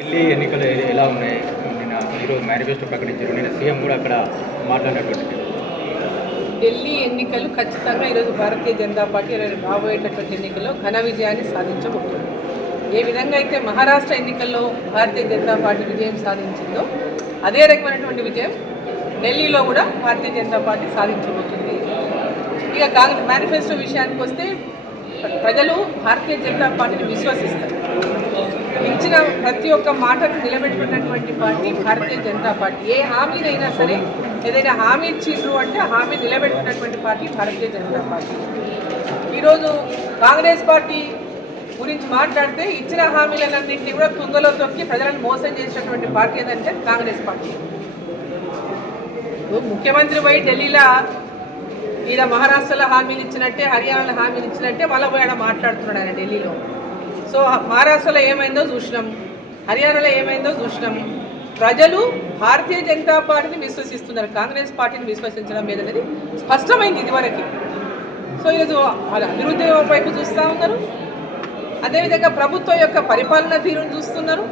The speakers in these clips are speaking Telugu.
ఢిల్లీ ఎన్నికలు ఎలా ఉన్నాయి? నిన్న ఈరోజు మేనిఫెస్టో ప్రకటించారు. నిన్న సీఎం కూడా అక్కడ మాట్లాడినటువంటి ఢిల్లీ ఎన్నికలు ఖచ్చితంగా ఈరోజు భారతీయ జనతా పార్టీ రాబోయేటటువంటి ఎన్నికల్లో ఘన విజయాన్ని సాధించబోతుంది. ఏ విధంగా అయితే మహారాష్ట్ర ఎన్నికల్లో భారతీయ జనతా పార్టీ విజయం సాధించిందో అదే రకమైనటువంటి విజయం ఢిల్లీలో కూడా భారతీయ జనతా పార్టీ సాధించబోతుంది. ఇక కాంగ్రెస్ మేనిఫెస్టో విషయానికి వస్తే ప్రజలు భారతీయ జనతా పార్టీని విశ్వసిస్తారు. ఇచ్చిన ప్రతి ఒక్క మాటను నిలబెట్టుకున్నటువంటి పార్టీ భారతీయ జనతా పార్టీ. ఏ హామీనైనా సరే ఏదైనా హామీ ఇచ్చిండ్రు అంటే ఆ హామీ నిలబెట్టుకున్నటువంటి పార్టీ భారతీయ జనతా పార్టీ. ఈరోజు కాంగ్రెస్ పార్టీ గురించి మాట్లాడితే ఇచ్చిన హామీలన్నింటినీ కూడా తుంగలో తొక్కి ప్రజలను మోసం చేసినటువంటి పార్టీ ఏదంటే కాంగ్రెస్ పార్టీ. ముఖ్యమంత్రి పోయి ఢిల్లీలో ఈడ మహారాష్ట్రలో హామీలు ఇచ్చినట్టే, హర్యానాలో హామీలు ఇచ్చినట్టే మళ్ళీ పోయి ఆడ మాట్లాడుతున్నాడు ఆయన ఢిల్లీలో. సో మహారాష్ట్రలో ఏమైందో చూసినాం, హర్యానాలో ఏమైందో చూసినాం. ప్రజలు భారతీయ జనతా పార్టీని విశ్వసిస్తున్నారు, కాంగ్రెస్ పార్టీని విశ్వసించడం లేదనేది స్పష్టమైంది ఇదివరకు. సో ఈరోజు అభివృద్ధి వైపు చూస్తూ ఉన్నారు, అదేవిధంగా ప్రభుత్వం యొక్క పరిపాలన తీరును చూస్తున్నారు.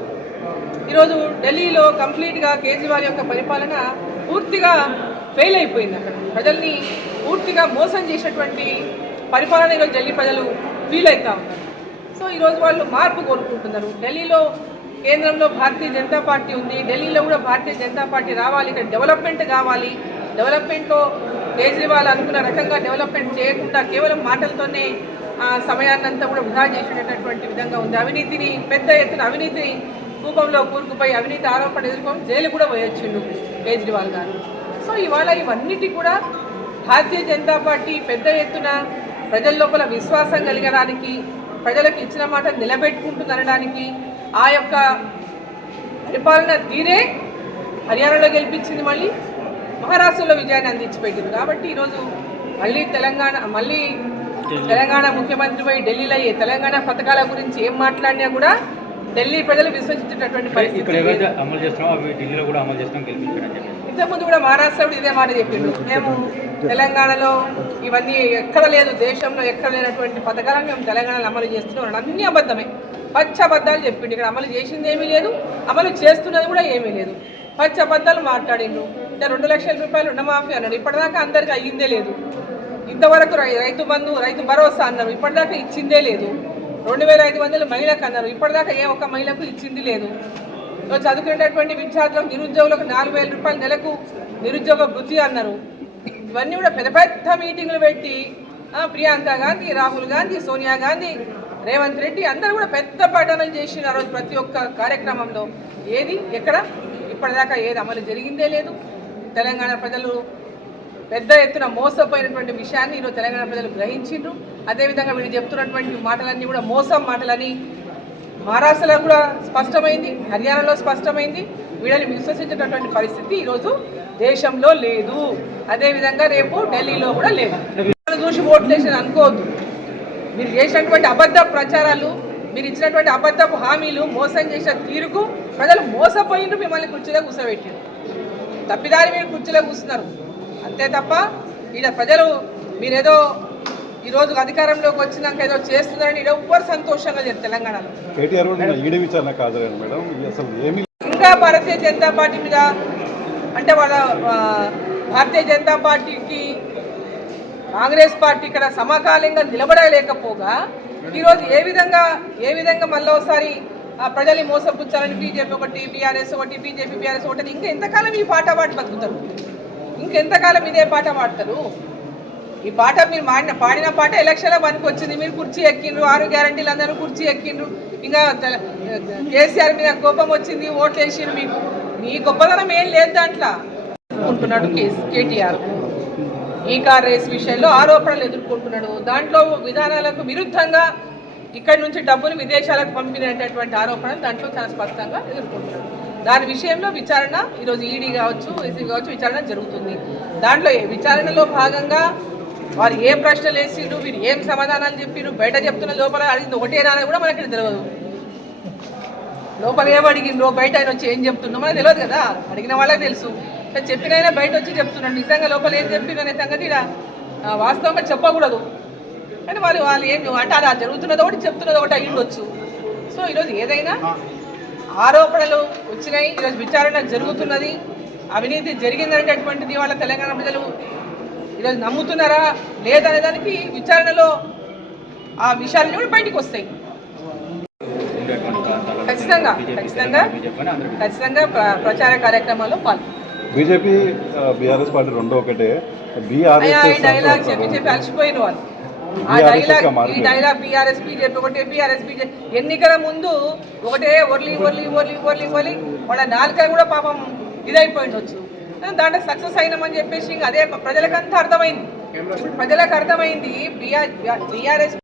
ఈరోజు ఢిల్లీలో కంప్లీట్గా కేజ్రీవాల్ యొక్క పరిపాలన పూర్తిగా ఫెయిల్ అయిపోయింది. అక్కడ ప్రజల్ని పూర్తిగా మోసం చేసేటువంటి పరిపాలన ఈరోజు ఢిల్లీ ప్రజలు ఫీల్ అవుతూ ఉన్నారు. సో ఈరోజు వాళ్ళు మార్పు కోరుకుంటున్నారు. ఢిల్లీలో కేంద్రంలో భారతీయ జనతా పార్టీ ఉంది, ఢిల్లీలో కూడా భారతీయ జనతా పార్టీ రావాలి, ఇక్కడ డెవలప్మెంట్ కావాలి. డెవలప్మెంట్లో కేజ్రీవాల్ అనుకున్న రకంగా డెవలప్మెంట్ చేయకుండా కేవలం మాటలతోనే సమయాన్నంతా కూడా వృధా చేసేటటువంటి విధంగా ఉంది. అవినీతిని పెద్ద ఎత్తున అవినీతిని కూపంలో కూరుకుపోయి అవినీతి ఆరోపణ ఎదుర్కొని జైలు కూడా పోయొచ్చిండు కేజ్రీవాల్ గారు. సో ఇవాళ ఇవన్నిటి కూడా భారతీయ జనతా పార్టీ పెద్ద ఎత్తున ప్రజల లోపల విశ్వాసం కలిగడానికి, ప్రజలకు ఇచ్చిన మాట నిలబెట్టుకుంటుందనడానికి ఆ యొక్క పరిపాలన తీరే హర్యానాలో గెలిపించింది, మళ్ళీ మహారాష్ట్రలో విజయాన్ని అందించిపెట్టింది. కాబట్టి ఈరోజు మళ్ళీ తెలంగాణ ముఖ్యమంత్రి పోయి ఢిల్లీలో తెలంగాణ పథకాల గురించి ఏం మాట్లాడినా కూడా ఢిల్లీ ప్రజలు విశ్వసించేటటువంటి పరిస్థితి. ఇంతకుముందు కూడా మహారాష్ట్ర కూడా ఇదే మాట చెప్పిండు, మేము తెలంగాణలో ఇవన్నీ ఎక్కడ లేదు, దేశంలో ఎక్కడ లేనటువంటి పథకాలను మేము తెలంగాణలో అమలు చేస్తున్నాం. అన్ని అబద్ధమే, పచ్చబద్ధాలు చెప్పిండు. ఇక్కడ అమలు చేసింది ఏమీ లేదు, అమలు చేస్తున్నది కూడా ఏమీ లేదు. పచ్చబద్ధాలు మాట్లాడిండు. అంటే 2 లక్షల రూపాయలు రుణమాఫీ అన్నాడు, ఇప్పటిదాకా అందరికీ అయ్యిందే లేదు. ఇంతవరకు రైతు బంధు, రైతు భరోసా అన్నారు, ఇప్పటిదాకా ఇచ్చిందే లేదు. 2500 మహిళలకు అన్నారు, ఇప్పటిదాకా ఏ ఒక్క మహిళకు ఇచ్చింది లేదు. చదువుకునేటటువంటి విద్యార్థులకు, నిరుద్యోగులకు 4000 రూపాయలు నెలకు నిరుద్యోగ వృత్తి అన్నారు. ఇవన్నీ కూడా పెద్ద పెద్ద మీటింగులు పెట్టి ప్రియాంక గాంధీ, రాహుల్ గాంధీ, సోనియా గాంధీ, రేవంత్ రెడ్డి అందరూ కూడా పెద్ద ప్రకటనలు చేసిన ఆ రోజు ప్రతి ఒక్క కార్యక్రమంలో ఏది ఎక్కడ ఇప్పటిదాకా ఏది అమలు జరిగిందే లేదు. తెలంగాణ ప్రజలు పెద్ద ఎత్తున మోసపోయినటువంటి విషయాన్ని ఈరోజు తెలంగాణ ప్రజలు గ్రహించిండ్రు. అదేవిధంగా వీళ్ళు చెప్తున్నటువంటి మాటలన్నీ కూడా మోసం మాటలని మహారాష్ట్రలో కూడా స్పష్టమైంది, హర్యానాలో స్పష్టమైంది. వీళ్ళని విశ్వసించేటటువంటి పరిస్థితి ఈరోజు దేశంలో లేదు. అదేవిధంగా రేపు ఢిల్లీలో కూడా లేదు. చూసి ఓట్లు వేసి అనుకోవద్దు. మీరు చేసినటువంటి అబద్ధ ప్రచారాలు, మీరు ఇచ్చినటువంటి అబద్ధపు హామీలు, మోసం చేసిన తీరుకు ప్రజలు మోసపోయిండ్రు, మిమ్మల్ని కుర్చీలో కూర్చోబెట్టారు. తప్పిదారి మీరు కుర్చీలో కూర్చున్నారు అంతే తప్ప ఈడ ప్రజలు మీరేదో ఈరోజు అధికారంలోకి వచ్చినాక ఏదో చేస్తున్నారని ఎవ్వరు సంతోషంగా లేరు తెలంగాణలో. ఇంకా భారతీయ జనతా పార్టీ మీద అంటే వాళ్ళ భారతీయ జనతా పార్టీకి కాంగ్రెస్ పార్టీ ఇక్కడ సమకాలీనంగా నిలబడలేకపోగా ఈరోజు ఏ విధంగా మళ్ళీ ఒకసారి ప్రజల్ని మోసపుచ్చాలని బీజేపీ ఒకటి, బీఆర్ఎస్ ఒకటి, బీజేపీ బీఆర్ఎస్ ఒకటి, ఇంకా ఎంతకాలం ఈ పాట పాడి బతుకుతారు? ఇంకెంతకాలం ఇదే పాట పాడతారు? ఈ పాట మీరు పాడిన పాట ఎలక్షన్లో పనికి వచ్చింది. మీరు కుర్చీ ఎక్కిండ్రు, 6 గ్యారంటీలు అందరూ కుర్చీ ఎక్కిండ్రు. ఇంకా కేసీఆర్ మీద కోపం వచ్చింది, ఓట్లు వేసిండ్రు. మీకు మీ గొప్పతనం ఏం లేదు దాంట్లో. ఎదుర్కొంటున్నాడు కేటీఆర్ ఈ కార్ రేస్ విషయంలో ఆరోపణలు ఎదుర్కొంటున్నాడు. దాంట్లో విధానాలకు విరుద్ధంగా ఇక్కడి నుంచి డబ్బును విదేశాలకు పంపినటువంటి ఆరోపణలు దాంట్లో చాలా స్పష్టంగా ఎదుర్కొంటున్నాడు. దాని విషయంలో విచారణ ఈరోజు ఈడీ కావచ్చు, ఏసీ కావచ్చు, విచారణ జరుగుతుంది. దాంట్లో విచారణలో భాగంగా వారు ఏ ప్రశ్నలు వేసిండ్రు, వీరు ఏం సమాధానాలు చెప్పిరు, బయట చెప్తున్న లోపల అడిగింది ఒకటేనా కూడా మనకి తెలియదు. లోపల ఏం అడిగిండ్రో బయట ఆయన వచ్చి ఏం చెప్తుండో మనకు తెలియదు కదా. అడిగిన వాళ్ళకి తెలుసు, చెప్పినైనా బయట వచ్చి చెప్తున్నాడు. నిజంగా లోపల ఏం చెప్పిన అనే సంగతి ఇక్కడ వాస్తవంగా చెప్పకూడదు. కానీ వాళ్ళు ఏం అంటే అలా జరుగుతున్నది ఒకటి, చెప్తున్నది ఒకటి అయ్యుండొచ్చు. సో ఈరోజు ఏదైనా ఆరోపణలు వచ్చినాయి. ఈరోజు విచారణ జరుగుతున్నది. అవినీతి జరిగిందనేటటువంటిది వాళ్ళ తెలంగాణ ప్రజలు ఈరోజు నమ్ముతున్నారా లేదనే దానికి విచారణలో ఆ విషయాలన్నీ కూడా బయటకు వస్తాయి. ఖచ్చితంగా ఖచ్చితంగా ఖచ్చితంగా ప్రచార కార్యక్రమాల్లో పాల్గొంటాం. బీజేపీ బీఆర్ఎస్ పార్టీ రెండో ఒకటే. ఈ డైలాగ్ చెప్పి అలసిపోయిన వాళ్ళు ఈ డైలాగ్ బీఆర్ఎస్ బీజేపీ ఒకటే, బీఆర్ఎస్ బీజేపీ ఎన్నికల ముందు ఒకటే ఒర్లి ఒర్లి ఒర్లి ఒర్లి ఒర్లి వాళ్ళ నాలుక కూడా పాపం ఇదైపోయిండొచ్చు. దాంట్లో సక్సెస్ అయినామని చెప్పేసి అదే ప్రజలకు అంతా అర్థమైంది. ప్రజలకు అర్థమైంది బీఆర్ఎస్